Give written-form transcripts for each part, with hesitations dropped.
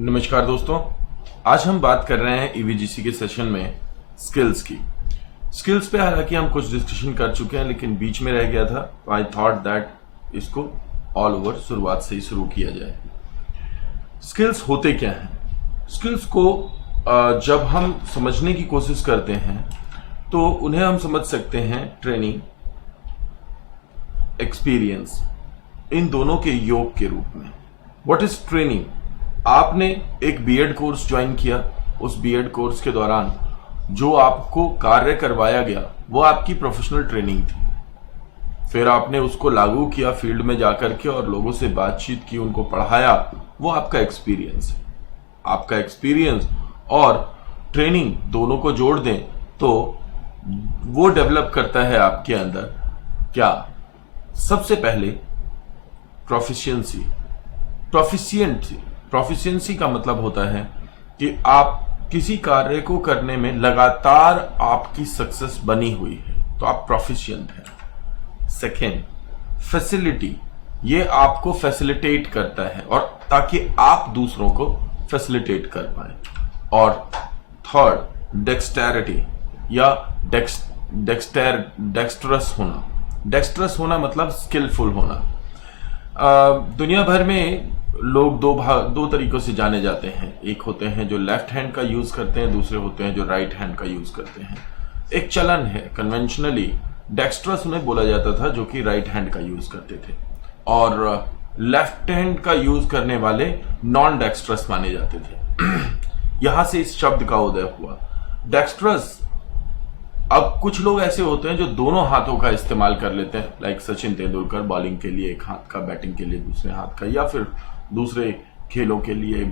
नमस्कार दोस्तों, आज हम बात कर रहे हैं ईवीजीसी के सेशन में स्किल्स की। स्किल्स पे हालांकि हम कुछ डिस्कशन कर चुके हैं, लेकिन बीच में रह गया था, तो आई थॉट दैट इसको ऑल ओवर शुरुआत से ही शुरू किया जाए। स्किल्स होते क्या हैं? स्किल्स को जब हम समझने की कोशिश करते हैं तो उन्हें हम समझ सकते हैं ट्रेनिंग, एक्सपीरियंस, इन दोनों के योग के रूप में। What is training? आपने एक बीएड कोर्स ज्वाइन किया, उस बीएड कोर्स के दौरान जो आपको कार्य करवाया गया वो आपकी प्रोफेशनल ट्रेनिंग थी। फिर आपने उसको लागू किया फील्ड में जाकर के और लोगों से बातचीत की, उनको पढ़ाया, वो आपका एक्सपीरियंस है। आपका एक्सपीरियंस और ट्रेनिंग दोनों को जोड़ दें तो वो डेवलप करता है आपके अंदर क्या? सबसे पहले प्रोफिशिएंसी। प्रोफिशिएंसी का मतलब होता है कि आप किसी कार्य को करने में लगातार आपकी सक्सेस बनी हुई है, तो आप प्रोफिशिएंट हैं। Second, facility. ये आपको फैसिलिटेट करता है और ताकि आप दूसरों को फैसिलिटेट कर पाए। और थर्ड, डेक्सटेरिटी या डेक्स्ट्रस होना। डेक्स्ट्रस होना मतलब स्किलफुल होना। दुनिया भर में लोग दो तरीकों से जाने जाते हैं। एक होते हैं जो लेफ्ट हैंड का यूज करते हैं, दूसरे होते हैं जो राइट हैंड का यूज करते हैं। एक चलन है, कन्वेंशनली डेक्स्ट्रस उन्हें बोला जाता था जो कि राइट हैंड का यूज करते थे, और लेफ्ट हैंड का यूज करने वाले नॉन डेक्स्ट्रस माने जाते थे। यहां से इस शब्द का उदय हुआ डेक्स्ट्रस। अब कुछ लोग ऐसे होते हैं जो दोनों हाथों का इस्तेमाल कर लेते हैं, लाइक सचिन तेंदुलकर, बॉलिंग के लिए एक हाथ का, बैटिंग के लिए दूसरे हाथ का, या फिर दूसरे खेलों के लिए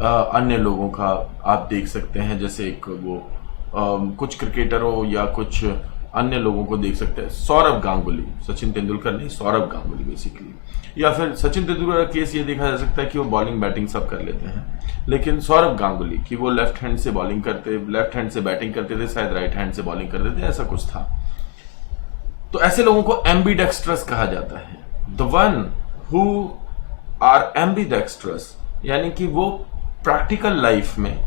अन्य लोगों का आप देख सकते हैं, जैसे एक वो कुछ क्रिकेटरों या कुछ अन्य लोगों को देख सकते हैं। सौरव गांगुली, सचिन तेंदुलकर नहीं, सौरव गांगुली बेसिकली। या फिर सचिन तेंदुलकर का केस ये देखा जा सकता है कि वो बॉलिंग बैटिंग सब कर लेते हैं, लेकिन सौरव गांगुली कि वो लेफ्ट हैंड से बॉलिंग करते, लेफ्ट हैंड से बैटिंग करते थे, शायद राइट हैंड से बॉलिंग करते थे, ऐसा कुछ था। तो ऐसे लोगों को एम्बीडेक्स्ट्रस कहा जाता है। The one who are ambidextrous, यानी कि वो प्रैक्टिकल लाइफ में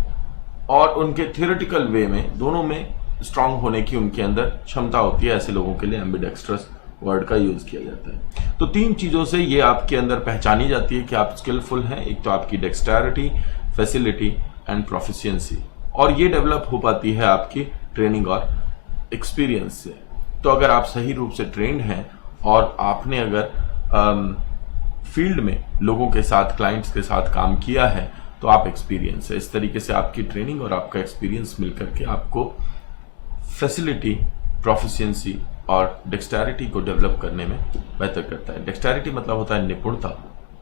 और उनके थियोरेटिकल वे में दोनों में स्ट्रांग होने की उनके अंदर क्षमता होती है। ऐसे लोगों के लिए एम्बीडेक्स्ट्रस वर्ड का यूज किया जाता है। तो तीन चीजों से ये आपके अंदर पहचानी जाती है कि आप स्किलफुल हैं। एक तो आपकी डेक्सटेरिटी, फैसिलिटी एंड प्रोफिशिएंसी, और ये डेवलप हो पाती है आपकी ट्रेनिंग और एक्सपीरियंस से। तो अगर आप सही रूप से ट्रेंड हैं और आपने अगर फील्ड में लोगों के साथ, क्लाइंट्स के साथ काम किया है, तो आप एक्सपीरियंस है। इस तरीके से आपकी ट्रेनिंग और आपका एक्सपीरियंस मिलकर के आपको फैसिलिटी, प्रोफिशिएंसी और डेक्सटेरिटी को डेवलप करने में बेहतर करता है। डेक्सटेरिटी मतलब होता है निपुणता,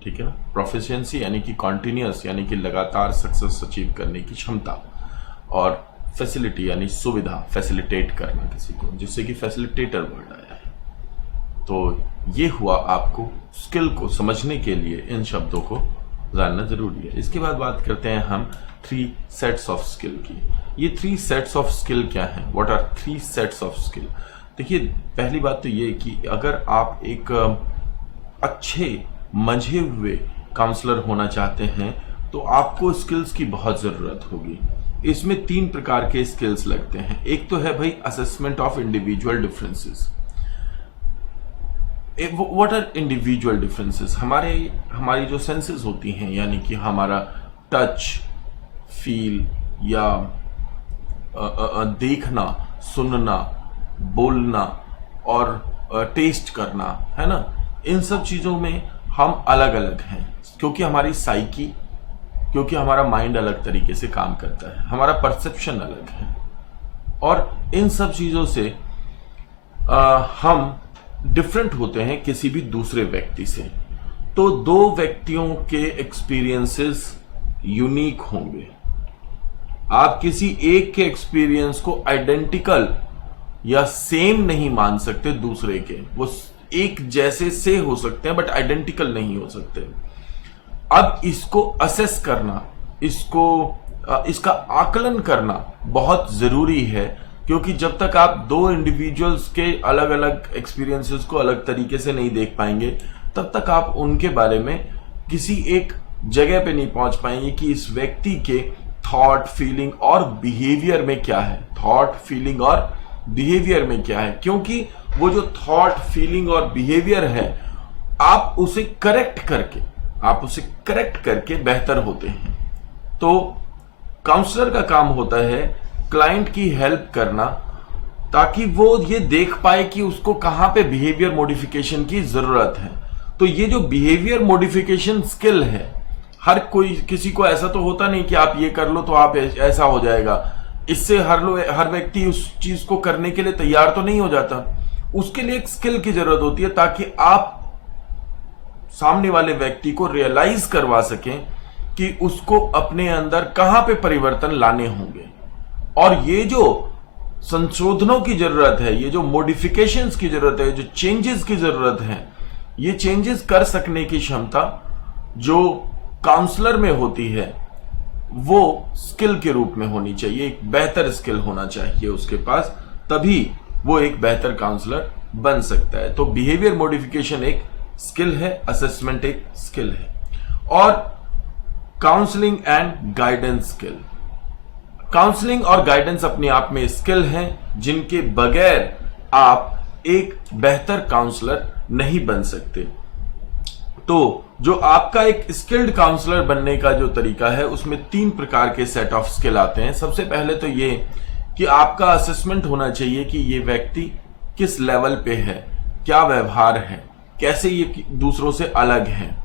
ठीक है ना। प्रोफिशिएंसी यानी कि कॉन्टिन्यूअस, यानी कि लगातार सक्सेस अचीव करने की क्षमता। और फैसिलिटी यानी सुविधा, फैसिलिटेट करना किसी को, जिससे कि फैसिलिटेटर वर्ड आया है। तो ये हुआ आपको स्किल को समझने के लिए इन शब्दों को जानना जरूरी है। इसके बाद बात करते हैं हम 3 सेट्स ऑफ स्किल की। ये 3 सेट्स ऑफ स्किल क्या हैं? What are 3 sets of skill? देखिए, पहली बात तो ये कि अगर आप एक अच्छे मंझे हुए काउंसलर होना चाहते हैं तो आपको स्किल्स की बहुत जरूरत होगी। इसमें 3 प्रकार के स्किल्स लगते हैं। एक तो है भाई assessment of individual differences. What are individual differences? हमारी जो सेंसेस होती हैं, यानी कि हमारा टच, फील या देखना, सुनना, बोलना और टेस्ट करना, है ना, इन सब चीजों में हम अलग अलग हैं, क्योंकि हमारी साइकी, क्योंकि हमारा माइंड अलग तरीके से काम करता है, हमारा परसेप्शन अलग है। और इन सब चीजों से हम डिफरेंट होते हैं किसी भी दूसरे व्यक्ति से। तो 2 व्यक्तियों के एक्सपीरियंसेस यूनिक होंगे। आप किसी एक के एक्सपीरियंस को आइडेंटिकल या सेम नहीं मान सकते दूसरे के। वो एक जैसे से हो सकते हैं बट आइडेंटिकल नहीं हो सकते। अब इसको असेस करना, इसका आकलन करना बहुत जरूरी है, क्योंकि जब तक आप 2 इंडिविजुअल्स के अलग अलग एक्सपीरियंसेस को अलग तरीके से नहीं देख पाएंगे, तब तक आप उनके बारे में किसी एक जगह पे नहीं पहुंच पाएंगे कि इस व्यक्ति के थॉट, फीलिंग और बिहेवियर में क्या है, थॉट, फीलिंग और बिहेवियर में क्या है। क्योंकि वो जो थॉट, फीलिंग और बिहेवियर है, आप उसे करेक्ट करके बेहतर होते हैं। तो काउंसलर का काम होता है क्लाइंट की हेल्प करना, ताकि वो ये देख पाए कि उसको कहां पे बिहेवियर मॉडिफिकेशन की जरूरत है। तो ये जो बिहेवियर मॉडिफिकेशन स्किल है, हर कोई, किसी को ऐसा तो होता नहीं कि आप ये कर लो तो आप ऐसा हो जाएगा। इससे हर व्यक्ति उस चीज को करने के लिए तैयार तो नहीं हो जाता। उसके लिए एक स्किल की जरूरत होती है, ताकि आप सामने वाले व्यक्ति को रियलाइज करवा सकें कि उसको अपने अंदर कहां पे परिवर्तन लाने होंगे। और ये जो संशोधनों की जरूरत है, ये जो मॉडिफिकेशंस की जरूरत है, जो चेंजेस की जरूरत है, ये चेंजेस कर सकने की क्षमता जो काउंसलर में होती है, वो स्किल के रूप में होनी चाहिए। एक बेहतर स्किल होना चाहिए उसके पास, तभी वो एक बेहतर काउंसलर बन सकता है। तो बिहेवियर मॉडिफिकेशन एक स्किल है, असेसमेंट एक स्किल है। और counselling and guidance skill, counselling और गाइडेंस अपने आप में स्किल हैं जिनके बगैर आप एक बेहतर काउंसलर नहीं बन सकते। तो जो आपका एक स्किल्ड काउंसलर बनने का जो तरीका है, उसमें 3 प्रकार के सेट ऑफ स्किल आते हैं। सबसे पहले तो ये कि आपका असेसमेंट होना चाहिए कि ये व्यक्ति किस लेवल पे है, क्या व्यवहार है, कैसे ये दूसरों से अलग है।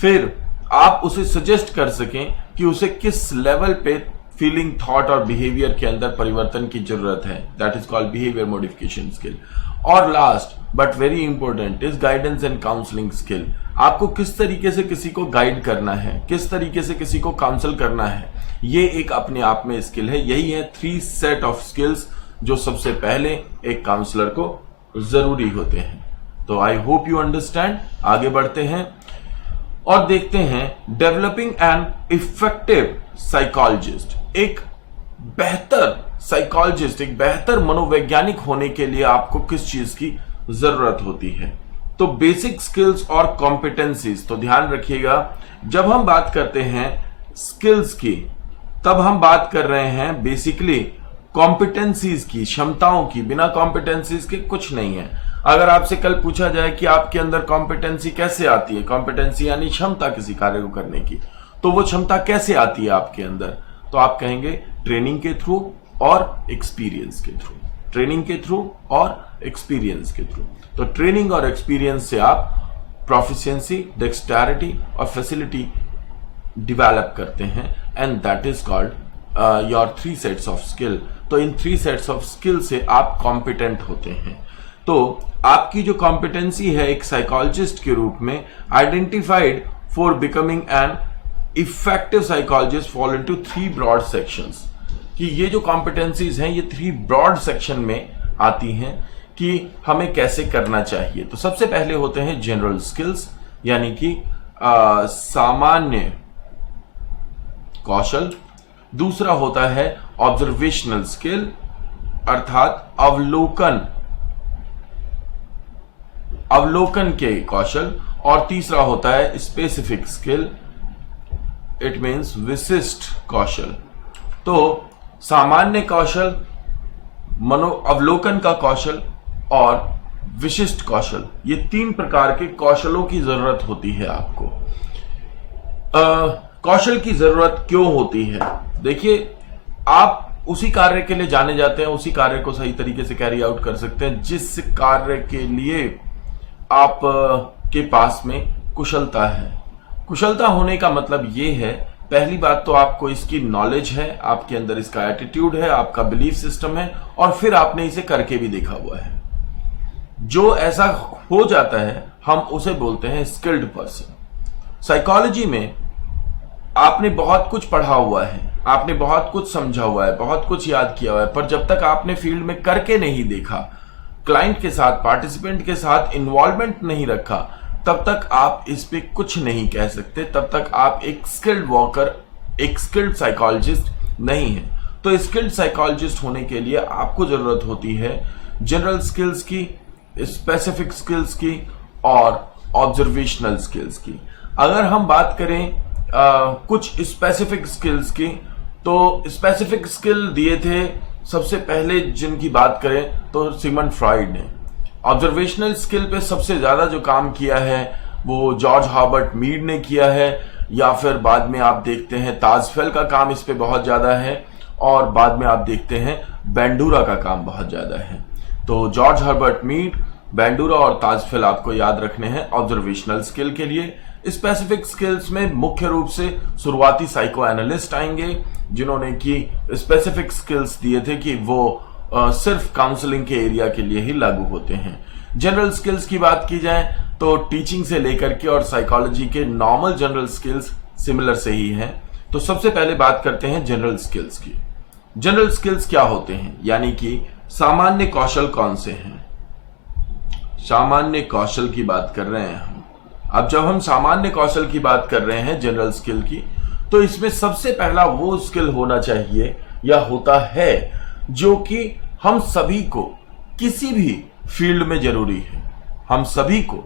फिर आप उसे सजेस्ट कर सकें कि उसे किस लेवल पे फीलिंग, थॉट और बिहेवियर के अंदर परिवर्तन की जरूरत है, that is called behaviour modification skill. और last but very important is guidance and counselling skill. आपको किस तरीके से किसी को गाइड करना है, किस तरीके से किसी को काउंसल करना है, ये एक अपने आप में स्किल है। यही है 3 सेट ऑफ स्किल्स जो सबसे पहले एक काउंसलर को जरूरी होते हैं। तो आई होप यू अंडरस्टैंड। आगे बढ़ते हैं और देखते हैं डेवलपिंग एन इफेक्टिव साइकोलॉजिस्ट। एक बेहतर साइकोलॉजिस्ट, एक बेहतर मनोवैज्ञानिक होने के लिए आपको किस चीज की जरूरत होती है? तो बेसिक स्किल्स और कॉम्पिटेंसीज। तो ध्यान रखिएगा, जब हम बात करते हैं स्किल्स की, तब हम बात कर रहे हैं बेसिकली कॉम्पिटेंसीज की, क्षमताओं की। बिना कॉम्पिटेंसीज के कुछ नहीं है। अगर आपसे कल पूछा जाए कि आपके अंदर कॉम्पिटेंसी कैसे आती है, कॉम्पिटेंसी यानी क्षमता किसी कार्य को करने की, तो वो क्षमता कैसे आती है आपके अंदर, तो आप कहेंगे ट्रेनिंग के थ्रू और एक्सपीरियंस के थ्रू, ट्रेनिंग के थ्रू और एक्सपीरियंस के थ्रू। तो ट्रेनिंग और एक्सपीरियंस से आप प्रोफिशिएंसी, डेक्सटैरिटी और फैसिलिटी डिवेलप करते हैं, and that is called your 3 sets of skill. तो इन 3 सेट्स ऑफ स्किल से आप कॉम्पिटेंट होते हैं। तो आपकी जो कॉम्पिटेंसी है एक साइकोलॉजिस्ट के रूप में, identified for becoming an effective psychologist fall into 3 broad sections. कि ये जो कॉम्पिटेंसीज हैं ये 3 ब्रॉड सेक्शन में आती हैं कि हमें कैसे करना चाहिए। तो सबसे पहले होते हैं जनरल स्किल्स, यानी कि सामान्य कौशल। दूसरा होता है ऑब्जर्वेशनल स्किल, अर्थात अवलोकन के कौशल। और तीसरा होता है स्पेसिफिक स्किल, इट मीन्स विशिष्ट कौशल। तो सामान्य कौशल, अवलोकन का कौशल और विशिष्ट कौशल, ये 3 प्रकार के कौशलों की जरूरत होती है आपको। कौशल की जरूरत क्यों होती है? देखिए, आप उसी कार्य के लिए जाने जाते हैं, उसी कार्य को सही तरीके से कैरी आउट कर सकते हैं जिस कार्य के लिए आप के पास में कुशलता है। कुशलता होने का मतलब ये है, पहली बात तो आपको इसकी नॉलेज है, आपके अंदर इसका एटीट्यूड है, आपका बिलीफ सिस्टम है, और फिर आपने इसे करके भी देखा हुआ है। जो ऐसा हो जाता है हम उसे बोलते हैं स्किल्ड पर्सन। साइकोलॉजी में आपने बहुत कुछ पढ़ा हुआ है, आपने बहुत कुछ समझा हुआ है, बहुत कुछ याद किया हुआ है, पर जब तक आपने फील्ड में करके नहीं देखा, क्लाइंट के साथ, पार्टिसिपेंट के साथ इन्वॉल्वमेंट नहीं रखा, तब तक आप इस पे कुछ नहीं कह सकते, तब तक आप एक स्किल्ड वर्कर, एक स्किल्ड साइकोलॉजिस्ट नहीं है। तो स्किल्ड साइकोलॉजिस्ट होने के लिए आपको जरूरत होती है जनरल स्किल्स की, स्पेसिफिक स्किल्स की और ऑब्जर्वेशनल स्किल्स की। अगर हम बात करें कुछ स्पेसिफिक स्किल्स की। तो स्पेसिफिक स्किल दिए थे सबसे पहले जिनकी बात करें तो सिगमंड फ्रॉइड ने। ऑब्जर्वेशनल स्किल पे सबसे ज्यादा जो काम किया है वो जॉर्ज हर्बर्ट मीड ने किया है, या फिर बाद में आप देखते हैं ताजफेल का काम इस पे बहुत ज्यादा है, और बाद में आप देखते हैं बेंडूरा का काम बहुत ज्यादा है। तो जॉर्ज हर्बर्ट मीड, बेंडूरा और ताजफेल आपको याद रखने हैं ऑब्जर्वेशनल स्किल के लिए। स्पेसिफिक स्किल्स में मुख्य रूप से शुरुआती साइको एनालिस्ट आएंगे जिन्होंने की स्पेसिफिक स्किल्स दिए थे कि वो सिर्फ काउंसलिंग के एरिया के लिए ही लागू होते हैं। जनरल स्किल्स की बात की जाए तो टीचिंग से लेकर के और साइकोलॉजी के नॉर्मल जनरल स्किल्स सिमिलर से ही हैं। तो सबसे पहले बात करते हैं जनरल स्किल्स की। जनरल स्किल्स क्या होते हैं, यानी कि सामान्य कौशल कौन से हैं। सामान्य कौशल की बात कर रहे हैं हम। अब जब हम सामान्य कौशल की बात कर रहे हैं जनरल स्किल की, तो इसमें सबसे पहला वो स्किल होना चाहिए या होता है जो कि हम सभी को किसी भी फील्ड में जरूरी है। हम सभी को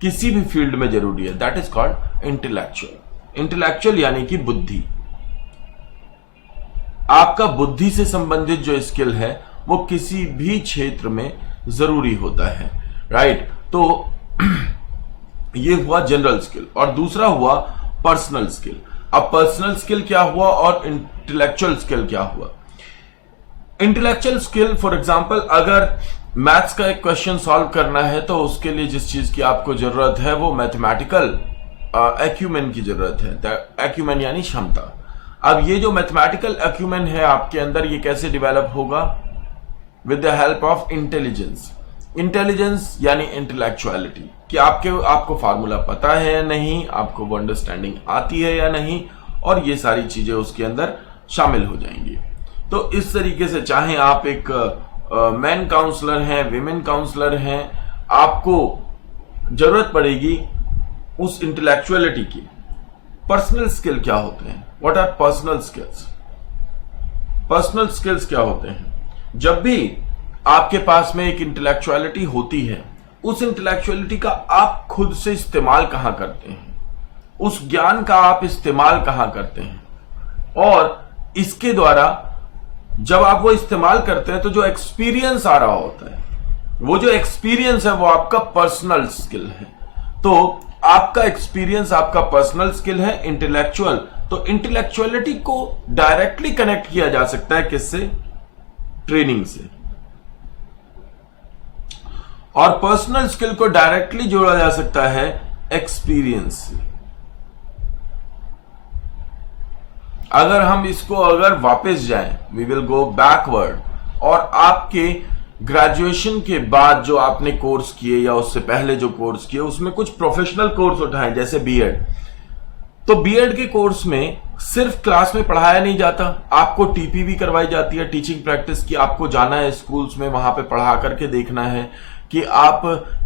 किसी भी फील्ड में जरूरी है। That is called intellectual. Intellectual यानी कि बुद्धि। आपका बुद्धि से संबंधित जो स्किल है वो किसी भी क्षेत्र में जरूरी होता है, राइट। तो ये हुआ जनरल स्किल। और दूसरा हुआ पर्सनल स्किल। अब पर्सनल स्किल क्या हुआ और इंटेलेक्चुअल स्किल क्या हुआ। इंटेलेक्चुअल स्किल फॉर एग्जांपल, अगर मैथ्स का एक क्वेश्चन सॉल्व करना है तो उसके लिए जिस चीज की आपको जरूरत है वो मैथमेटिकल एक्यूमेन की जरूरत है। एक्यूमेन यानी क्षमता। अब ये जो मैथमेटिकल एक्यूमेन है आपके अंदर, ये कैसे डेवलप होगा? With the help of intelligence. Intelligence यानी इंटेलेक्चुअलिटी, कि आपको फार्मूला पता है या नहीं, आपको वो अंडरस्टैंडिंग आती है या नहीं, और ये सारी चीजें उसके अंदर शामिल हो जाएंगी। तो इस तरीके से चाहे आप एक मैन काउंसलर हैं, विमेन काउंसलर हैं, आपको जरूरत पड़ेगी उस इंटेलेक्चुअलिटी की। पर्सनल स्किल क्या होते हैं? What are personal skills? Personal skills क्या होते हैं? जब भी आपके पास में एक इंटेलेक्चुअलिटी होती है, उस इंटेलेक्चुअलिटी का आप खुद से इस्तेमाल कहां करते हैं, उस ज्ञान का आप इस्तेमाल कहां करते हैं, और इसके द्वारा जब आप वो इस्तेमाल करते हैं तो जो एक्सपीरियंस आ रहा होता है, वो जो एक्सपीरियंस है वो आपका पर्सनल स्किल है। तो आपका एक्सपीरियंस आपका पर्सनल स्किल है। इंटेलेक्चुअल, तो इंटेलेक्चुअलिटी को डायरेक्टली कनेक्ट किया जा सकता है किससे? ट्रेनिंग से। और पर्सनल स्किल को डायरेक्टली जोड़ा जा सकता है एक्सपीरियंस से। अगर हम इसको वापस जाएं, वी विल गो बैकवर्ड, और आपके ग्रेजुएशन के बाद जो आपने कोर्स किए या उससे पहले जो कोर्स किए उसमें कुछ प्रोफेशनल कोर्स उठाएं, जैसे बीएड। तो बीएड के कोर्स में सिर्फ क्लास में पढ़ाया नहीं जाता, आपको टीपी भी करवाई जाती है, टीचिंग प्रैक्टिस की। आपको जाना है स्कूल्स में, वहां पे पढ़ा करके देखना है कि आप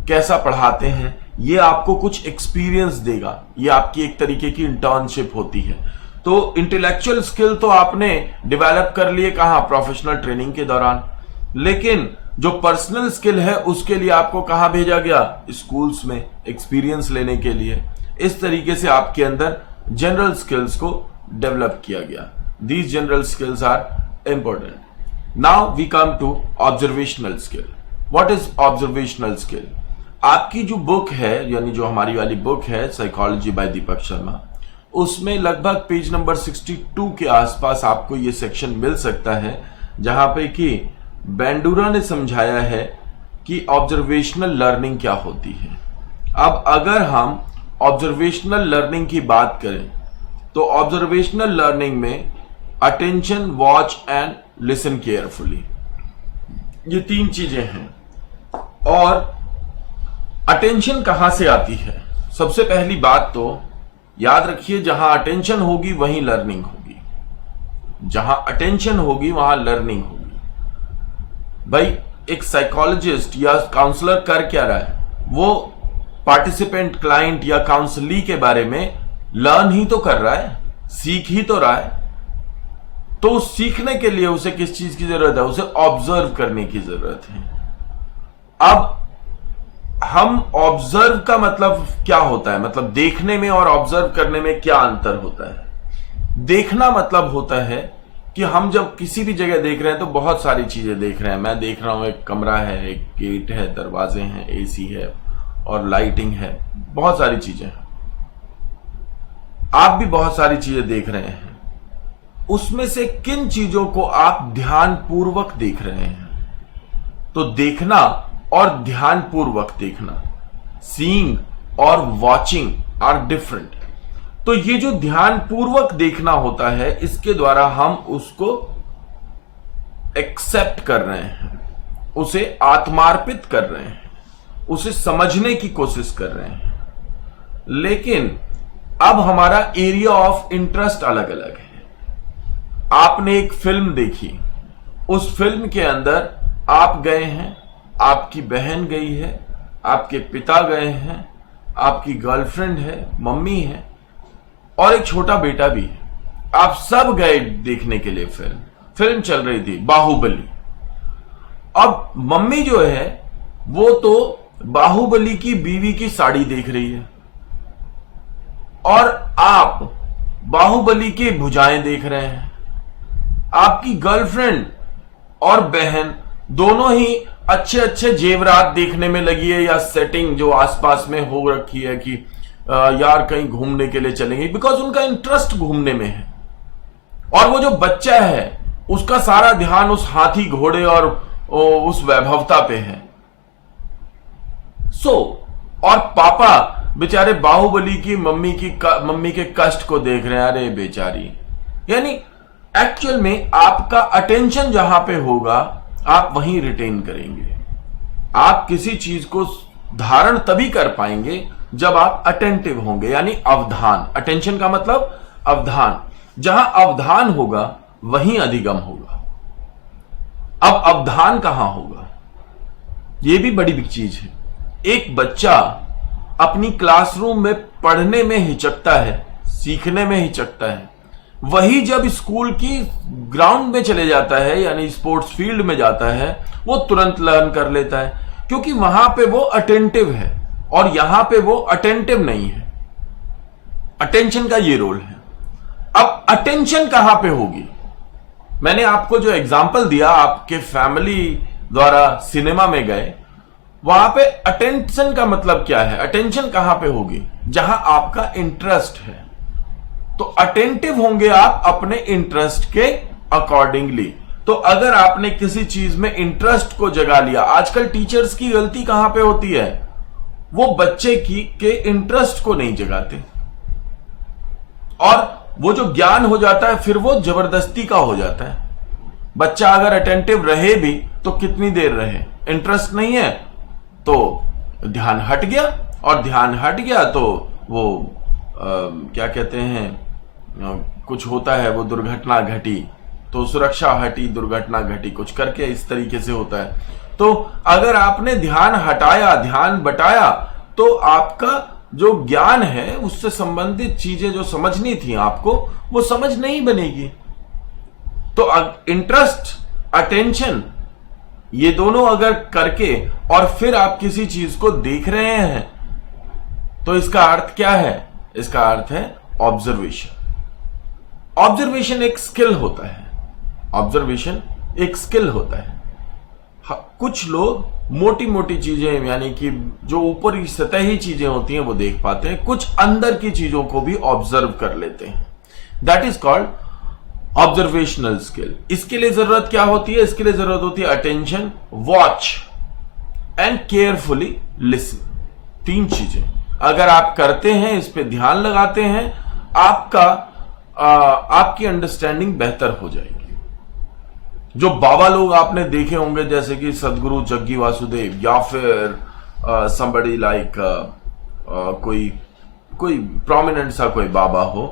कैसा पढ़ाते हैं। ये आपको कुछ एक्सपीरियंस देगा, ये आपकी एक तरीके की इंटर्नशिप होती है। तो इंटेलेक्चुअल स्किल तो आपने डेवलप कर लिए कहां? प्रोफेशनल ट्रेनिंग के दौरान। लेकिन जो पर्सनल स्किल है उसके लिए आपको कहां भेजा गया? स्कूल्स में एक्सपीरियंस लेने के लिए। इस तरीके से आपके अंदर जनरल स्किल्स को डेवलप किया गया। These general skills are important. Now we come to observational skill. What is observational skill? आपकी जो बुक है, यानी जो हमारी वाली बुक है साइकोलॉजी बाय दीपक शर्मा, उसमें लगभग पेज नंबर 62 के आसपास आपको ये सेक्शन मिल सकता है जहां पे कि बेंडूरा ने समझाया है कि ऑब्जर्वेशनल लर्निंग क्या होती है। अब अगर हम ऑब्जर्वेशनल लर्निंग की बात करें तो ऑब्जर्वेशनल लर्निंग में attention, watch and listen carefully, ये तीन चीजें हैं। और अटेंशन कहां से आती है? सबसे पहली बात तो याद रखिए, जहां अटेंशन होगी वहीं लर्निंग होगी। जहां अटेंशन होगी वहां लर्निंग होगी। भाई, एक साइकोलॉजिस्ट या काउंसलर कर क्या रहा है? वो पार्टिसिपेंट, क्लाइंट या काउंसली के बारे में लर्न ही तो कर रहा है, सीख ही तो रहा है। तो सीखने के लिए उसे किस चीज की जरूरत है? उसे ऑब्जर्व करने की जरूरत है। अब हम ऑब्जर्व का मतलब क्या होता है, मतलब देखने में और ऑब्जर्व करने में क्या अंतर होता है। देखना मतलब होता है कि हम जब किसी भी जगह देख रहे हैं तो बहुत सारी चीजें देख रहे हैं। मैं देख रहा हूं एक कमरा है, एक गेट है, दरवाजे हैं, एसी है और लाइटिंग है, बहुत सारी चीजें हैं। आप भी बहुत सारी चीजें देख रहे हैं। उसमें से किन चीजों को आप ध्यानपूर्वक देख रहे हैं? तो देखना और ध्यानपूर्वक देखना, सीइंग और वॉचिंग आर डिफरेंट। तो ये जो ध्यानपूर्वक देखना होता है, इसके द्वारा हम उसको एक्सेप्ट कर रहे हैं, उसे आत्मार्पित कर रहे हैं, उसे समझने की कोशिश कर रहे हैं। लेकिन अब हमारा एरिया ऑफ इंटरेस्ट अलग अलग है। आपने एक फिल्म देखी, उस फिल्म के अंदर आप गए हैं, आपकी बहन गई है, आपके पिता गए हैं, आपकी गर्लफ्रेंड है, मम्मी है और एक छोटा बेटा भी है। आप सब गए देखने के लिए। फिल्म चल रही थी बाहुबली। अब मम्मी जो है वो तो बाहुबली की बीवी की साड़ी देख रही है और आप बाहुबली की भुजाएं देख रहे हैं। आपकी गर्लफ्रेंड और बहन दोनों ही अच्छे अच्छे जेवरात देखने में लगी है, या सेटिंग जो आसपास में हो रखी है कि यार कहीं घूमने के लिए चलेंगे, बिकॉज उनका इंटरेस्ट घूमने में है। और वो जो बच्चा है उसका सारा ध्यान उस हाथी घोड़े और उस वैभवता पे है। और पापा बेचारे बाहुबली की मम्मी के कष्ट को देख रहे हैं, अरे बेचारी। यानी एक्चुअल में आपका अटेंशन जहां पे होगा आप वहीं रिटेन करेंगे। आप किसी चीज को धारण तभी कर पाएंगे जब आप अटेंटिव होंगे, यानी अवधान। अटेंशन का मतलब अवधान। जहां अवधान होगा वहीं अधिगम होगा। अब अवधान कहां होगा, यह भी बड़ी बिग चीज है। एक बच्चा अपनी क्लासरूम में पढ़ने में हिचकता है, सीखने में हिचकता है, वही जब स्कूल की ग्राउंड में चले जाता है, यानी स्पोर्ट्स फील्ड में जाता है, वो तुरंत लर्न कर लेता है, क्योंकि वहां पे वो अटेंटिव है और यहां पे वो अटेंटिव नहीं है। अटेंशन का ये रोल है। अब अटेंशन कहां पे होगी? मैंने आपको जो एग्जांपल दिया, आपके फैमिली द्वारा सिनेमा में गए, वहां पे अटेंशन का मतलब क्या है? अटेंशन कहां पे होगी? जहां आपका इंटरेस्ट है। तो अटेंटिव होंगे आप अपने इंटरेस्ट के अकॉर्डिंगली। तो अगर आपने किसी चीज में इंटरेस्ट को जगा लिया, आजकल टीचर्स की गलती कहां पे होती है? वो बच्चे के इंटरेस्ट को नहीं जगाते, और वो जो ज्ञान हो जाता है फिर वो जबरदस्ती का हो जाता है। बच्चा अगर अटेंटिव रहे भी तो कितनी देर रहे? इंटरेस्ट नहीं है तो ध्यान हट गया, और ध्यान हट गया तो वो क्या कहते हैं, कुछ होता है, वो दुर्घटना घटी तो सुरक्षा हटी, दुर्घटना घटी, कुछ करके इस तरीके से होता है। तो अगर आपने ध्यान हटाया, ध्यान बटाया, तो आपका जो ज्ञान है उससे संबंधित चीजें जो समझनी थी आपको, वो समझ नहीं बनेगी। तो इंटरेस्ट, अटेंशन, ये दोनों अगर करके और फिर आप किसी चीज को देख रहे हैं, तो इसका अर्थ क्या है? इसका अर्थ है ऑब्जर्वेशन। ऑब्जर्वेशन एक स्किल होता है। ऑब्जर्वेशन एक स्किल होता है। कुछ लोग मोटी मोटी चीजें, यानी कि जो ऊपरी सतही चीजें होती हैं वो देख पाते हैं, कुछ अंदर की चीजों को भी ऑब्जर्व कर लेते हैं। That is called observational skill. इसके लिए जरूरत क्या होती है? इसके लिए जरूरत होती है attention, watch and carefully listen. तीन चीजें अगर आप करते हैं, इस पे ध्यान लगाते हैं, आपकी अंडरस्टैंडिंग बेहतर हो जाएगी। जो बाबा लोग आपने देखे होंगे, जैसे कि सदगुरु जग्गी वासुदेव, या फिर somebody लाइक कोई प्रोमिनेंट सा कोई बाबा हो,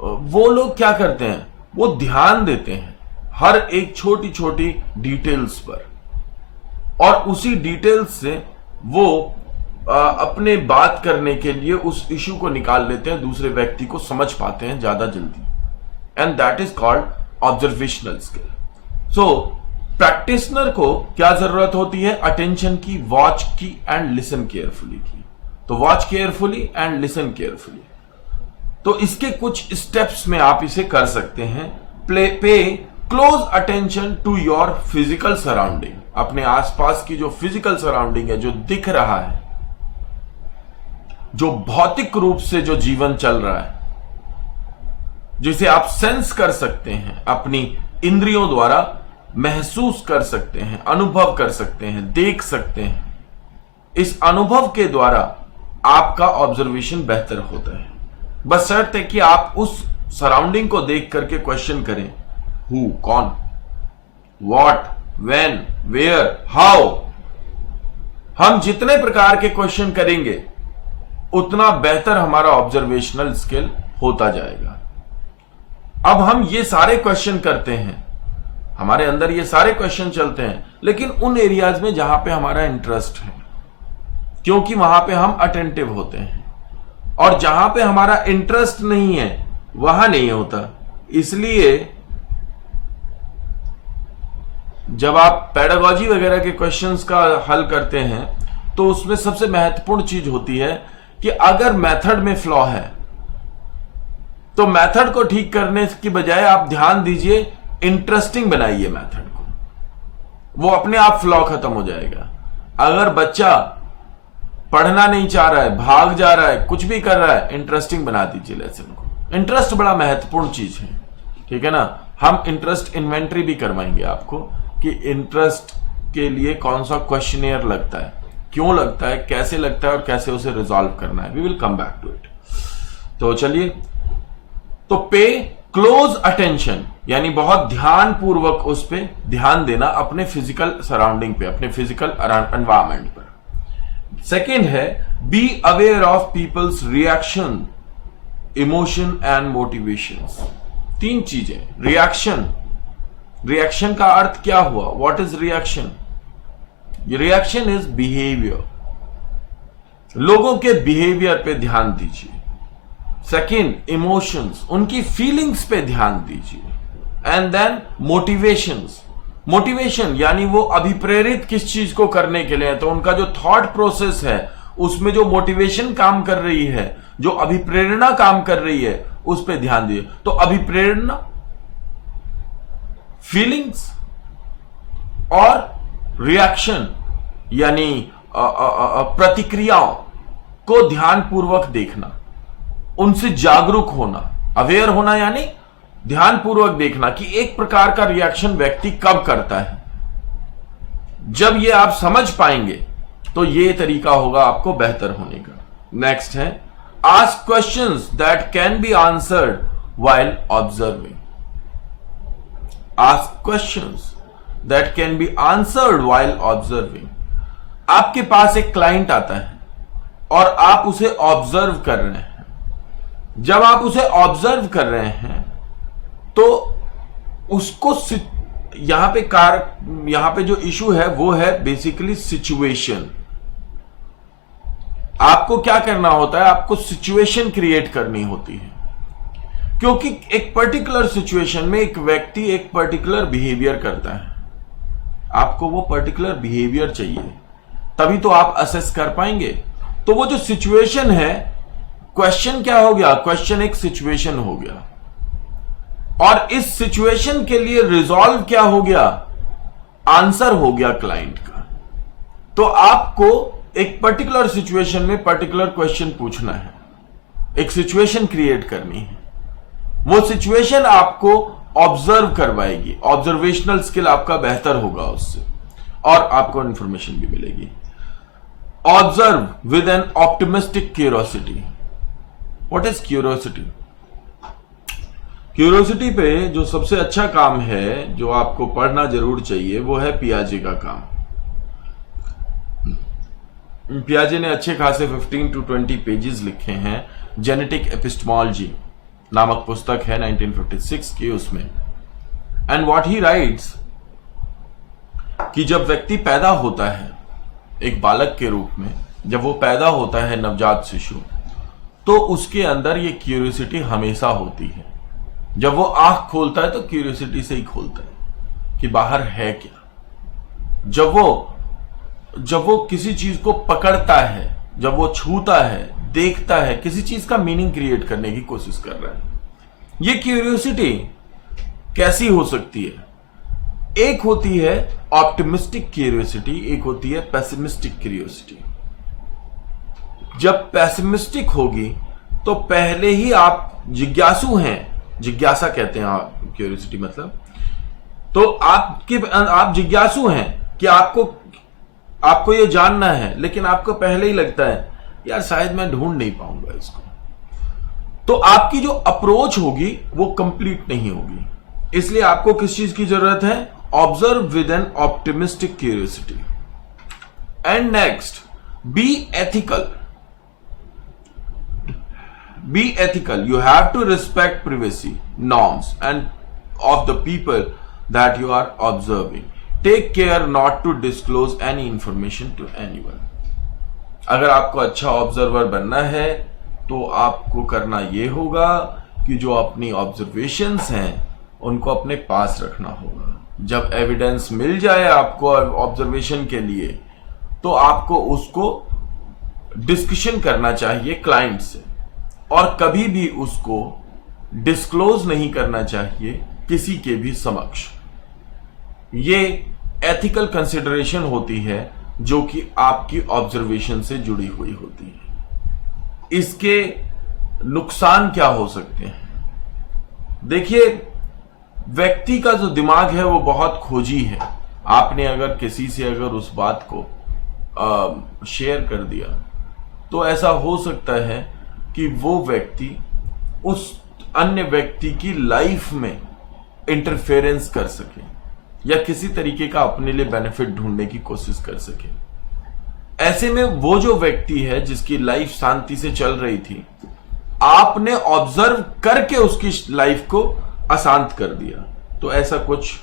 वो लोग क्या करते हैं? वो ध्यान देते हैं हर एक छोटी छोटी डिटेल्स पर, और उसी डिटेल्स से वो अपने बात करने के लिए उस इश्यू को निकाल लेते हैं, दूसरे व्यक्ति को समझ पाते हैं ज्यादा जल्दी। And that is called observational skill. So practitioner को क्या जरूरत होती है? अटेंशन की, वॉच की एंड लिसन केयरफुली की। तो watch carefully and listen carefully, तो इसके कुछ स्टेप्स में आप इसे कर सकते हैं। Pay close attention to your physical surrounding, अपने आसपास की जो फिजिकल सराउंडिंग है, जो दिख रहा है, जो भौतिक रूप से जो जीवन चल रहा है, जिसे आप सेंस कर सकते हैं, अपनी इंद्रियों द्वारा महसूस कर सकते हैं, अनुभव कर सकते हैं, देख सकते हैं। इस अनुभव के द्वारा आपका ऑब्जर्वेशन बेहतर होता है। बस शर्त है कि आप उस सराउंडिंग को देख करके क्वेश्चन करें। हु, कौन, व्हाट, व्हेन, वेयर, हाउ। हम जितने प्रकार के क्वेश्चन करेंगे उतना बेहतर हमारा ऑब्जर्वेशनल स्किल होता जाएगा। अब हम ये सारे क्वेश्चन करते हैं, हमारे अंदर ये सारे क्वेश्चन चलते हैं, लेकिन उन एरियाज में जहां पे हमारा इंटरेस्ट है, क्योंकि वहां पे हम अटेंटिव होते हैं। और जहां पे हमारा इंटरेस्ट नहीं है वहां नहीं होता। इसलिए जब आप पेडागॉजी वगैरह के क्वेश्चंस का हल करते हैं तो उसमें सबसे महत्वपूर्ण चीज होती है कि अगर मेथड में फ्लॉ है तो मेथड को ठीक करने की बजाय आप ध्यान दीजिए, इंटरेस्टिंग बनाइए मेथड को, वो अपने आप फ्लॉ खत्म हो जाएगा। अगर बच्चा पढ़ना नहीं चाह रहा है, भाग जा रहा है, कुछ भी कर रहा है, इंटरेस्टिंग बना दीजिए लेसन को। इंटरेस्ट बड़ा महत्वपूर्ण चीज है, ठीक है ना। हम इंटरेस्ट इन्वेंटरी भी करवाएंगे आपको कि इंटरेस्ट के लिए कौन सा क्वेश्चनियर लगता है, क्यों लगता है, कैसे लगता है और कैसे उसे रिजॉल्व करना है। We will come back to it. तो चलिए, तो पे क्लोज अटेंशन यानी बहुत ध्यान पूर्वक उस पे ध्यान देना, अपने फिजिकल सराउंडिंग पे, अपने फिजिकल एनवायरमेंट पर। सेकेंड है be aware of people's reaction, emotion and motivations. तीन चीजें। रिएक्शन, रिएक्शन का अर्थ क्या हुआ? What is reaction? Reaction is behaviour, लोगों के बिहेवियर पे ध्यान दीजिए। सेकेंड, इमोशंस, उनकी फीलिंग्स पे ध्यान दीजिए। एंड देन मोटिवेशंस, मोटिवेशन यानी वो अभिप्रेरित किस चीज को करने के लिए है, तो उनका जो थॉट प्रोसेस है उसमें जो मोटिवेशन काम कर रही है, जो अभिप्रेरणा काम कर रही है, उस पर ध्यान दिए। तो अभिप्रेरणा, फीलिंग्स और रिएक्शन यानी प्रतिक्रियाओं को ध्यानपूर्वक देखना, उनसे जागरूक होना। अवेयर होना यानी ध्यानपूर्वक देखना कि एक प्रकार का रिएक्शन व्यक्ति कब करता है। जब ये आप समझ पाएंगे तो ये तरीका होगा आपको बेहतर होने का। नेक्स्ट है ask questions that can be answered while observing. Ask questions that can be answered while observing. आपके पास एक क्लाइंट आता है और आप उसे ऑब्जर्व कर रहे हैं। जब आप उसे ऑब्जर्व कर रहे हैं तो उसको यहां पे जो इशू है वो है बेसिकली सिचुएशन। आपको क्या करना होता है? आपको सिचुएशन क्रिएट करनी होती है, क्योंकि एक पर्टिकुलर सिचुएशन में एक व्यक्ति एक पर्टिकुलर बिहेवियर करता है। आपको वो पर्टिकुलर बिहेवियर चाहिए, तभी तो आप असेस कर पाएंगे। तो वो जो सिचुएशन है, क्वेश्चन क्या हो गया? क्वेश्चन एक सिचुएशन हो गया, और इस सिचुएशन के लिए रिजॉल्व क्या हो गया? आंसर हो गया क्लाइंट का। तो आपको एक पर्टिकुलर सिचुएशन में पर्टिकुलर क्वेश्चन पूछना है, एक सिचुएशन क्रिएट करनी है। वो सिचुएशन आपको ऑब्जर्व करवाएगी, ऑब्जर्वेशनल स्किल आपका बेहतर होगा उससे, और आपको इंफॉर्मेशन भी मिलेगी। Observe with N optimistic curiosity. What is curiosity? Curiosity पे जो सबसे अच्छा काम है, जो आपको पढ़ना जरूर चाहिए, वो है पियाजे का काम। पियाजे ने अच्छे खासे 15 to 20 पेजेस लिखे हैं। जेनेटिक एपिस्टेमोलॉजी नामक पुस्तक है 1956 की उसमें। एंड व्हाट ही राइट्स कि जब व्यक्ति पैदा होता है एक बालक के रूप में, जब वो पैदा होता है नवजात शिशु, तो उसके अंदर ये क्यूरियोसिटी हमेशा होती है। जब वो आंख खोलता है तो क्यूरियोसिटी से ही खोलता है कि बाहर है क्या, जब वो किसी चीज को पकड़ता है, जब वो छूता है, देखता है, किसी चीज का मीनिंग क्रिएट करने की कोशिश कर रहा है। ये क्यूरियोसिटी कैसी हो सकती है? एक होती है ऑप्टिमिस्टिक क्यूरियोसिटी, एक होती है पेसिमिस्टिक क्यूरियोसिटी। जब पेसिमिस्टिक होगी तो पहले ही आप जिज्ञासु हैं, जिज्ञासा कहते हैं क्यूरियोसिटी मतलब, तो आप जिज्ञासु हैं कि आपको ये जानना है, लेकिन आपको पहले ही लगता है यार शायद मैं ढूंढ नहीं पाऊंगा इसको, तो आपकी जो अप्रोच होगी वो कंप्लीट नहीं होगी। इसलिए आपको किस चीज की जरूरत है? Observe with N optimistic curiosity. And next, be ethical. Be ethical. You have to respect privacy norms and of the people that you are observing. Take care not to disclose any information to anyone. अगर आपको अच्छा observer बनना है तो आपको करना यह होगा कि जो अपनी ऑब्जर्वेशंस हैं उनको अपने पास रखना होगा। जब एविडेंस मिल जाए आपको ऑब्जर्वेशन के लिए तो आपको उसको डिस्कशन करना चाहिए क्लाइंट से, और कभी भी उसको डिस्क्लोज नहीं करना चाहिए किसी के भी समक्ष। ये एथिकल कंसिडरेशन होती है जो कि आपकी ऑब्जर्वेशन से जुड़ी हुई होती है। इसके नुकसान क्या हो सकते हैं? देखिए, व्यक्ति का जो दिमाग है वो बहुत खोजी है। आपने अगर किसी से अगर उस बात को शेयर कर दिया तो ऐसा हो सकता है कि वो व्यक्ति उस अन्य व्यक्ति की लाइफ में इंटरफेरेंस कर सके या किसी तरीके का अपने लिए बेनिफिट ढूंढने की कोशिश कर सके। ऐसे में वो जो व्यक्ति है जिसकी लाइफ शांति से चल रही थी, आपने ऑब्जर्व करके उसकी लाइफ को अशांत कर दिया, तो ऐसा कुछ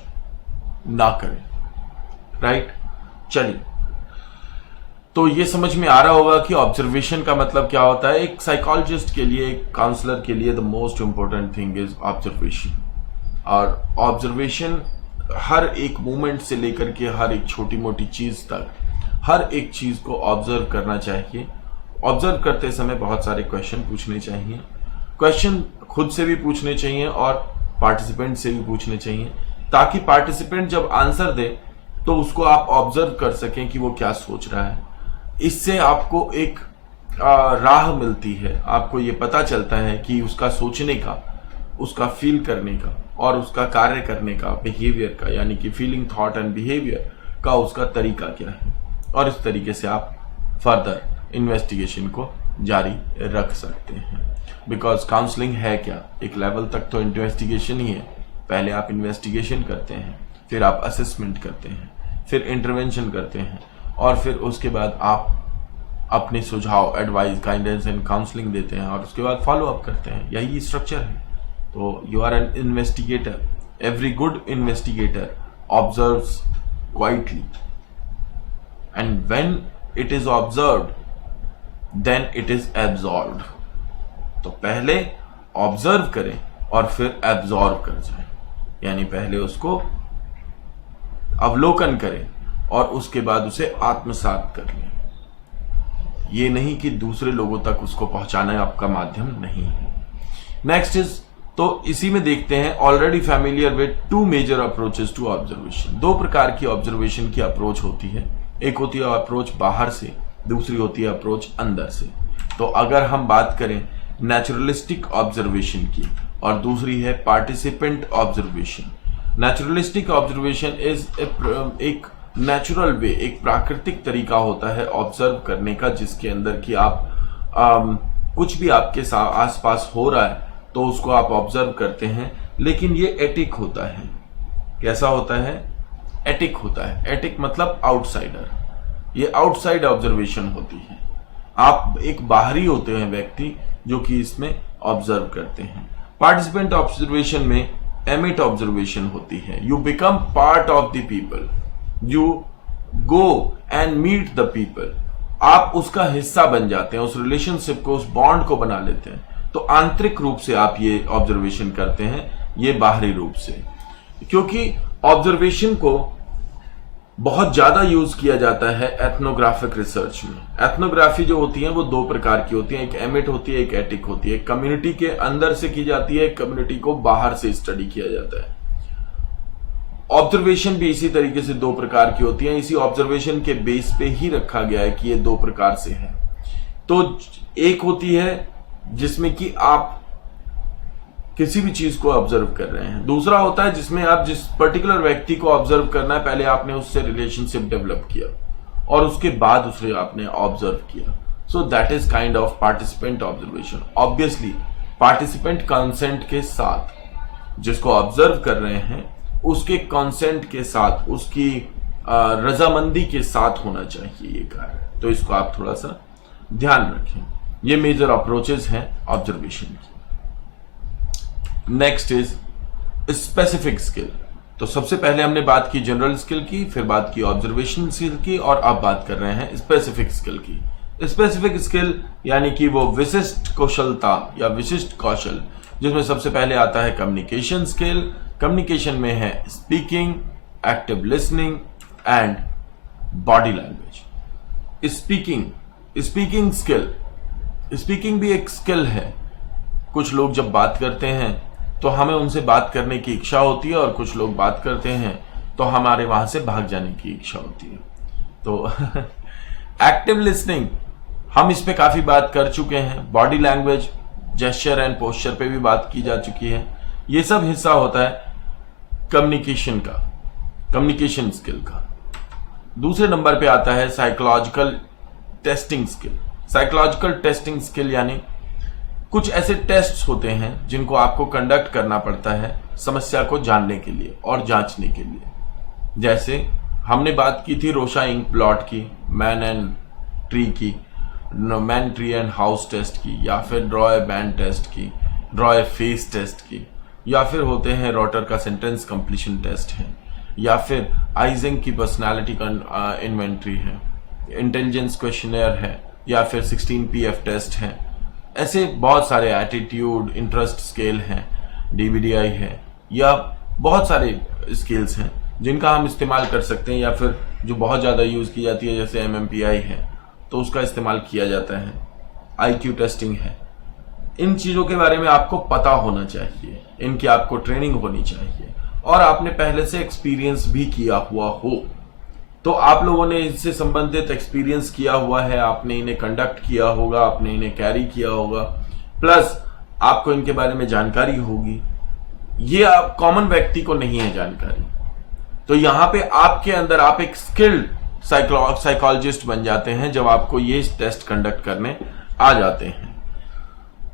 ना करें। राइट? चलिए, तो ये समझ में आ रहा होगा कि ऑब्जर्वेशन का मतलब क्या होता है। एक साइकोलॉजिस्ट के लिए, एक काउंसलर के लिए the most important thing is observation. और ऑब्जर्वेशन हर एक मोमेंट से लेकर के हर एक छोटी मोटी चीज तक हर एक चीज को ऑब्जर्व करना चाहिए। ऑब्जर्व करते समय बहुत सारे क्वेश्चन पूछने चाहिए। क्वेश्चन खुद से भी पूछने चाहिए और पार्टिसिपेंट से भी पूछने चाहिए, ताकि पार्टिसिपेंट जब आंसर दे तो उसको आप ऑब्जर्व कर सकें कि वो क्या सोच रहा है। इससे आपको एक राह मिलती है, आपको ये पता चलता है कि उसका सोचने का, उसका फील करने का और उसका कार्य करने का, बिहेवियर का, यानी कि फीलिंग, थॉट एंड बिहेवियर का उसका तरीका क्या है। और इस तरीके से आप फर्दर इन्वेस्टिगेशन को जारी रख सकते हैं। बिकॉज काउंसलिंग है क्या? एक लेवल तक तो इन्वेस्टिगेशन ही है। पहले आप इन्वेस्टिगेशन करते हैं, फिर आप असेसमेंट करते हैं, फिर इंटरवेंशन करते हैं, और फिर उसके बाद आप अपने सुझाव, एडवाइस, गाइडेंस एंड काउंसलिंग देते हैं, और उसके बाद फॉलो अप करते हैं। यही स्ट्रक्चर है। तो you are an investigator. Every good investigator observes quietly, and when it is observed then it is absorbed. तो पहले ऑब्जर्व करें और फिर एब्जॉर्व कर जाएं, यानी पहले उसको अवलोकन करें और उसके बाद उसे आत्मसात कर लें। ये नहीं कि दूसरे लोगों तक उसको पहुंचाना आपका माध्यम नहीं है। नेक्स्ट इज, तो इसी में देखते हैं, already familiar with two major approaches to observation. दो प्रकार की ऑब्जर्वेशन की अप्रोच होती है। एक होती है अप्रोच बाहर से, दूसरी होती है अप्रोच अंदर से। तो अगर हम बात करें नेचुरलिस्टिक ऑब्जर्वेशन की, और दूसरी है participant observation. Naturalistic observation is एक नेचुरल वे, एक प्राकृतिक तरीका होता है ऑब्जर्व करने का, जिसके अंदर कि आप कुछ भी आपके आसपास हो रहा है तो उसको आप ऑब्जर्व करते हैं, लेकिन ये एटिक होता है। कैसा होता है? एटिक होता है। एटिक मतलब आउटसाइडर। ये आउटसाइड ऑब्जर्वेशन होती है। आप एक बाहरी होते हैं व्यक्ति जो कि इसमें ऑब्जर्व करते हैं। पार्टिसिपेंट ऑब्जर्वेशन में एमिट ऑब्जर्वेशन होती है। You become part of the people, you go and meet the people. आप उसका हिस्सा बन जाते हैं, उस रिलेशनशिप को, उस बॉन्ड को बना लेते हैं। तो आंतरिक रूप से आप ये ऑब्जर्वेशन करते हैं, ये बाहरी रूप से। क्योंकि ऑब्जर्वेशन को बहुत ज्यादा यूज किया जाता है एथनोग्राफिक रिसर्च में। एथनोग्राफी जो होती है वो दो प्रकार की होती है, एक एमिट होती है, एक एटिक होती है। कम्युनिटी के अंदर से की जाती है, कम्युनिटी को बाहर से स्टडी किया जाता है। ऑब्जर्वेशन भी इसी तरीके से दो प्रकार की होती है, इसी ऑब्जर्वेशन के बेस पे ही रखा गया है कि ये दो प्रकार से है। तो एक होती है जिसमें कि आप किसी भी चीज को ऑब्जर्व कर रहे हैं, दूसरा होता है जिसमें आप जिस पर्टिकुलर व्यक्ति को ऑब्जर्व करना है, पहले आपने उससे रिलेशनशिप डेवलप किया और उसके बाद उसे आपने ऑब्जर्व किया। So that is kind of participant observation. Obviously participant consent के साथ, जिसको ऑब्जर्व कर रहे हैं उसके कंसेंट के साथ, उसकी रजामंदी के साथ होना चाहिए ये कार्य। तो इसको आप थोड़ा सा ध्यान रखें। ये मेजर अप्रोचेस हैं ऑब्जर्वेशन की। Next is specific skill. तो सबसे पहले हमने बात की जनरल स्किल की, फिर बात की ऑब्जर्वेशन स्किल की, और अब बात कर रहे हैं स्पेसिफिक स्किल की। स्पेसिफिक स्किल यानी कि वो विशिष्ट कुशलता या विशिष्ट कौशल, जिसमें सबसे पहले आता है कम्युनिकेशन स्किल। कम्युनिकेशन में है speaking, active listening and body language. Speaking skill, speaking भी एक स्किल है। कुछ लोग जब बात करते हैं तो हमें उनसे बात करने की इच्छा होती है, और कुछ लोग बात करते हैं तो हमारे वहां से भाग जाने की इच्छा होती है। तो एक्टिव लिसनिंग, हम इस पे काफी बात कर चुके हैं। Body language, gesture and posture पे भी बात की जा चुकी है। ये सब हिस्सा होता है कम्युनिकेशन का, कम्युनिकेशन स्किल का। दूसरे नंबर पे आता है psychological testing skill. Psychological testing skill यानी कुछ ऐसे टेस्ट्स होते हैं जिनको आपको कंडक्ट करना पड़ता है समस्या को जानने के लिए और जांचने के लिए। जैसे हमने बात की थी रोशा इंक प्लॉट की, मैन एंड ट्री की, man tree and house test की, या फिर ड्रॉ ए बैंड टेस्ट की, ड्रॉ ए फेस टेस्ट की, या फिर होते हैं रॉटर का सेंटेंस कंप्लीशन टेस्ट है, या फिर आइजिंग की पर्सनालिटी का इन्वेंट्री है, इंटेलिजेंस क्वेश्चनर है, या फिर 16 PF टेस्ट है। ऐसे बहुत सारे एटीट्यूड, इंटरेस्ट स्केल हैं, DBDI है, या बहुत सारे स्केल्स हैं जिनका हम इस्तेमाल कर सकते हैं, या फिर जो बहुत ज़्यादा यूज़ की जाती है जैसे MMPI है तो उसका इस्तेमाल किया जाता है। IQ टेस्टिंग है। इन चीज़ों के बारे में आपको पता होना चाहिए, इनकी आपको ट्रेनिंग होनी चाहिए, और आपने पहले से एक्सपीरियंस भी किया हुआ हो। तो आप लोगों ने इससे संबंधित एक्सपीरियंस किया हुआ है, आपने इन्हें कंडक्ट किया होगा, आपने इन्हें कैरी किया होगा, प्लस आपको इनके बारे में जानकारी होगी। ये आप कॉमन व्यक्ति को नहीं है जानकारी। तो यहां पे आपके अंदर आप एक स्किल्ड साइकोलॉजिस्ट बन जाते हैं जब आपको ये टेस्ट कंडक्ट करने आ जाते हैं।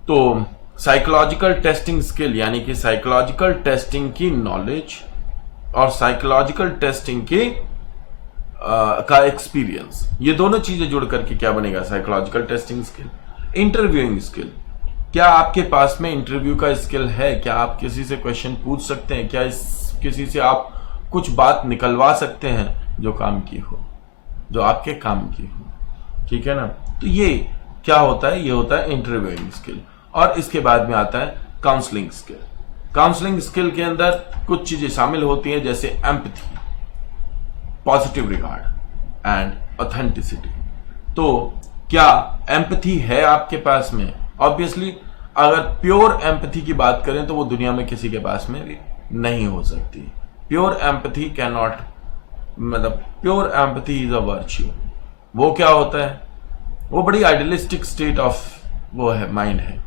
तो साइकोलॉजिकल टेस्टिंग स्किल यानी कि साइकोलॉजिकल टेस्टिंग की नॉलेज और साइकोलॉजिकल टेस्टिंग की का एक्सपीरियंस, ये दोनों चीजें जुड़ करके क्या बनेगा? Psychological testing skill. Interviewing skill, क्या आपके पास में इंटरव्यू का स्किल है? क्या आप किसी से क्वेश्चन पूछ सकते हैं? क्या किसी से आप कुछ बात निकलवा सकते हैं जो काम की हो, जो आपके काम की हो? ठीक है ना। तो ये क्या होता है? ये होता है इंटरव्यूइंग स्किल। और इसके बाद में आता है काउंसलिंग स्किल। काउंसलिंग स्किल के अंदर कुछ चीजें शामिल होती हैं जैसे empathy, positive regard and authenticity. तो क्या एम्पैथी है आपके पास में? ऑब्वियसली अगर प्योर एम्पैथी की बात करें तो वो दुनिया में किसी के पास में भी नहीं हो सकती। प्योर एम्पैथी कैन नॉट, मतलब pure empathy is a virtue. वो क्या होता है? वो बड़ी आइडियलिस्टिक स्टेट ऑफ वो है, माइंड है।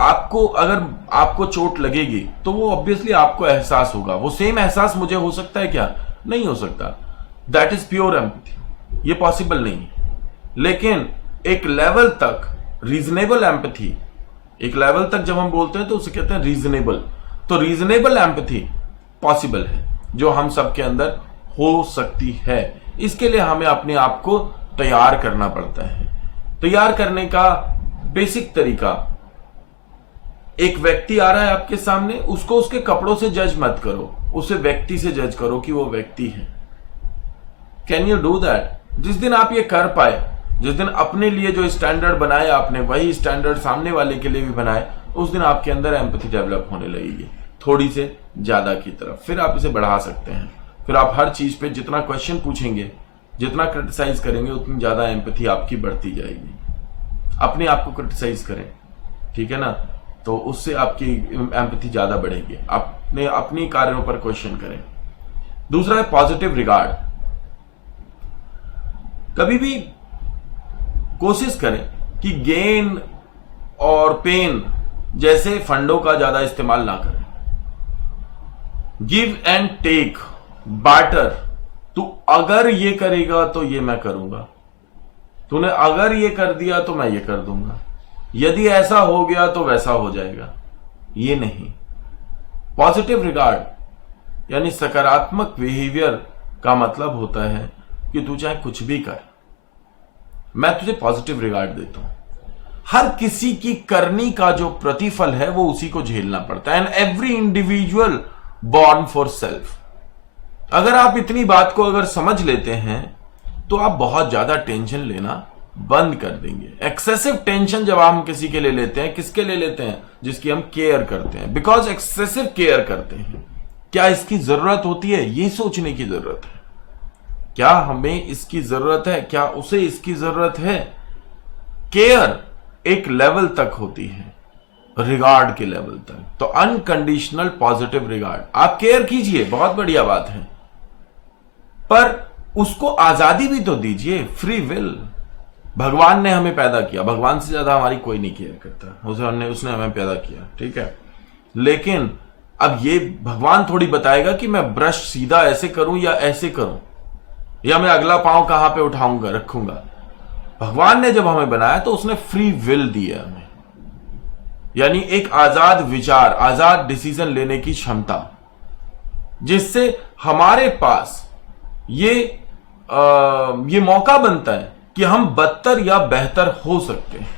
आपको अगर आपको चोट लगेगी तो वो ऑब्वियसली आपको एहसास होगा। वो सेम एहसास मुझे हो सकता है क्या? नहीं हो सकता। दैट इज प्योर एम्पैथी, ये पॉसिबल नहीं है। लेकिन एक लेवल तक रीजनेबल एम्पैथी, एक लेवल तक जब हम बोलते हैं तो उसे कहते हैं रीजनेबल। तो रीजनेबल एम्पैथी पॉसिबल है, जो हम सबके अंदर हो सकती है। इसके लिए हमें अपने आप को तैयार करना पड़ता है। तैयार करने का बेसिक तरीका, एक व्यक्ति आ रहा है आपके सामने, उसको उसके कपड़ों से जज मत करो, उसे व्यक्ति से जज करो कि वो व्यक्ति है। Can you do that? जिस दिन आप ये कर पाए, जिस दिन अपने लिए जो स्टैंडर्ड बनाए आपने वही स्टैंडर्ड सामने वाले के लिए भी बनाए, उस दिन आपके अंदर एम्पैथी डेवलप होने लगेगी, थोड़ी से ज्यादा की तरफ। फिर आप इसे बढ़ा सकते हैं, फिर आप हर चीज पे जितना क्वेश्चन पूछेंगे, जितना क्रिटिसाइज करेंगे, उतनी ज्यादा एम्पैथी आपकी बढ़ती जाएगी। अपने आप को क्रिटिसाइज करें, ठीक है ना, तो उससे आपकी एम्पैथी ज्यादा बढ़ेगी। अपने अपनी कार्यों पर क्वेश्चन करें। दूसरा है पॉजिटिव रिगार्ड। कभी भी कोशिश करें कि गेन और पेन जैसे फंडों का ज्यादा इस्तेमाल ना करें। Give and take, barter. तू अगर ये करेगा तो ये मैं करूंगा, तूने अगर ये कर दिया तो मैं ये कर दूंगा, यदि ऐसा हो गया तो वैसा हो जाएगा, ये नहीं। पॉजिटिव रिगार्ड यानी सकारात्मक बिहेवियर का मतलब होता है कि तू चाहे कुछ भी कर, मैं तुझे पॉजिटिव रिगार्ड देता हूं। हर किसी की करनी का जो प्रतिफल है वो उसी को झेलना पड़ता है। And every individual born for self. अगर आप इतनी बात को अगर समझ लेते हैं तो आप बहुत ज्यादा टेंशन लेना बंद कर देंगे। एक्सेसिव टेंशन जब हम किसी के लिए लेते हैं, किसके लिए लेते हैं? जिसकी हम केयर करते हैं। बिकॉज एक्सेसिव केयर करते हैं। क्या इसकी जरूरत होती है, ये सोचने की जरूरत है। क्या हमें इसकी जरूरत है, क्या उसे इसकी जरूरत है? केयर एक लेवल तक होती है, रिगार्ड के लेवल तक। तो अनकंडीशनल पॉजिटिव रिगार्ड, आप केयर कीजिए, बहुत बढ़िया बात है, पर उसको आजादी भी तो दीजिए, फ्री विल। भगवान ने हमें पैदा किया, भगवान से ज्यादा हमारी कोई नहीं केयर करता, उसने हमें पैदा किया, ठीक है। लेकिन अब ये भगवान थोड़ी बताएगा कि मैं ब्रश सीधा ऐसे करूं या ऐसे करूं, या मैं अगला पांव कहां पे उठाऊंगा, रखूंगा। भगवान ने जब हमें बनाया तो उसने फ्री विल दिया हमें, यानी एक आजाद विचार, आजाद डिसीजन लेने की क्षमता, जिससे हमारे पास ये मौका बनता है कि हम बदतर या बेहतर हो सकते हैं।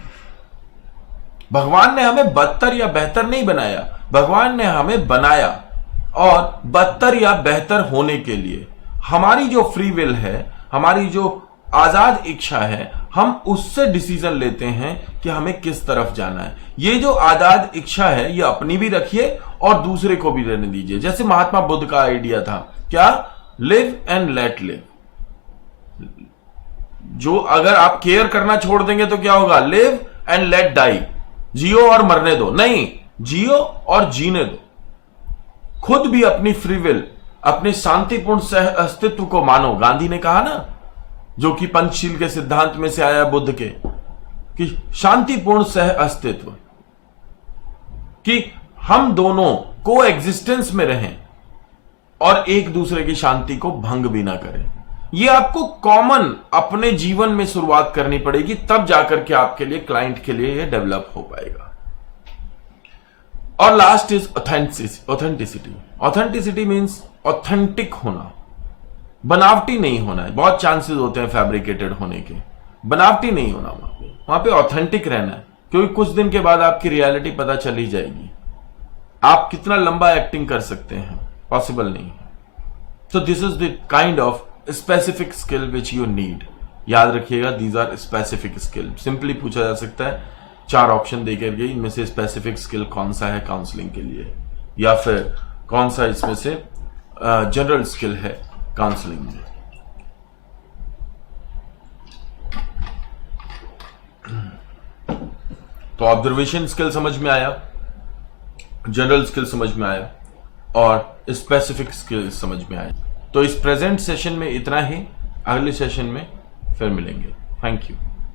भगवान ने हमें बदतर या बेहतर नहीं बनाया, भगवान ने हमें बनाया और बदतर या बेहतर होने के लिए हमारी जो फ्री विल है, हमारी जो आजाद इच्छा है, हम उससे डिसीजन लेते हैं कि हमें किस तरफ जाना है। ये जो आजाद इच्छा है ये अपनी भी रखिए और दूसरे को भी रहने दीजिए। जैसे महात्मा बुद्ध का आइडिया था, क्या? Live and let live. जो अगर आप केयर करना छोड़ देंगे तो क्या होगा? Live and let die. जियो और मरने दो, नहीं, जियो और जीने दो। खुद भी अपनी फ्री विल, अपने शांतिपूर्ण सह अस्तित्व को मानो। गांधी ने कहा ना, जो कि पंचशील के सिद्धांत में से आया बुद्ध के, कि शांतिपूर्ण सह अस्तित्व, कि हम दोनों को एग्जिस्टेंस में रहें और एक दूसरे की शांति को भंग भी ना करें। ये आपको कॉमन अपने जीवन में शुरुआत करनी पड़ेगी, तब जाकर के आपके लिए, क्लाइंट के लिए ये डेवलप हो पाएगा। और last is authenticity. Authenticity means authentic होना, बनावटी नहीं होना है। बहुत चांसेस होते हैं फैब्रिकेटेड होने के, बनावटी नहीं होना। वहां पे ऑथेंटिक रहना है, क्योंकि कुछ दिन के बाद आपकी रियलिटी पता चल ही जाएगी। आप कितना लंबा एक्टिंग कर सकते हैं, पॉसिबल नहीं है। तो this is the kind of specific skill which you need. याद रखिएगा, these are specific skill. Simply पूछा जा सकता है, 4 ऑप्शन देकर के इनमें से स्पेसिफिक स्किल कौन सा है काउंसलिंग के लिए, या फिर कौन सा इसमें से जनरल स्किल है काउंसलिंग में। तो ऑब्जर्वेशन स्किल समझ में आया, जनरल स्किल समझ में आया और स्पेसिफिक स्किल समझ में आया। तो इस प्रेजेंट सेशन में इतना ही, अगले सेशन में फिर मिलेंगे। Thank you.